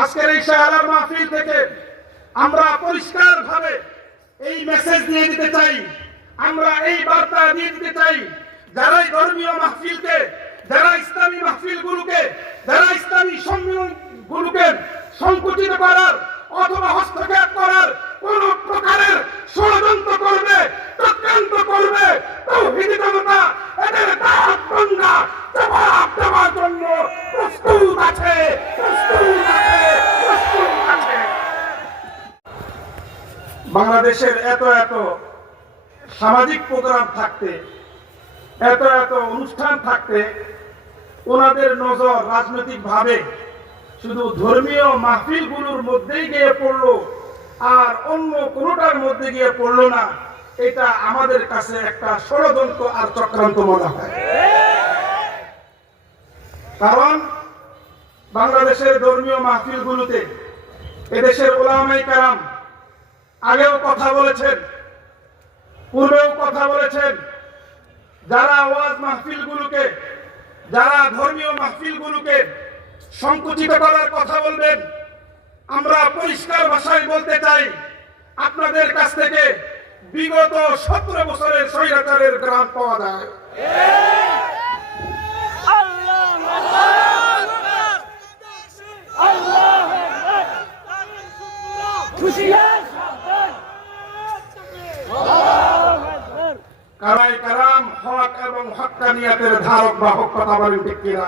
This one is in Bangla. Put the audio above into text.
আজকের এই শাহরার মাহফিল থেকে আমরা পরিষ্কার ভাবে এই মেসেজ দিয়ে দিতে চাই। আমরা এই বার্তা দিয়ে দিতে চাই, যারা ধর্মীয় মাহফিলকে, যারা ইসলামী মাহফিল গুলোকে যারা ইসলামী সম্মেলন গুলোকে সংকুচিত করার অথবা হস্তক্ষেপ করার কোন বাংলাদেশের এত এত সামাজিক প্রোগ্রাম থাকতে, এত এত অনুষ্ঠান থাকতে, ওনাদের নজর রাজনৈতিক ভাবে শুধু ধর্মীয় মাহফিলগুলোর মধ্যেই গিয়ে পড়ল, আর অন্য কোনোটার মধ্যে গিয়ে পড়ল না, এটা আমাদের কাছে একটা ষড়যন্ত্র আর চক্রান্ত মনে হয়। কারণ বাংলাদেশের ধর্মীয় মাহফিলগুলোতে এদেশের ওলামাই কারাম আগেও কথা বলেছেন, পূর্বেও কথা বলেছেন। যারা ওয়াজ মাহফিলগুলোকে, যারা ধর্মীয় মাহফিলগুলোকে সংকুচিত করার কথা বলবেন, আমরা পরিষ্কার ভাষায় বলতে চাই, আপনাদের কাছ থেকে বিগত সতেরো বছরের স্বৈরাচারের গ্রাম পাওয়া যায়। কারাই কারাম হক এবং হক্কানিয়াতের ধারক বাহক কথা বলেন ঠিক কিনা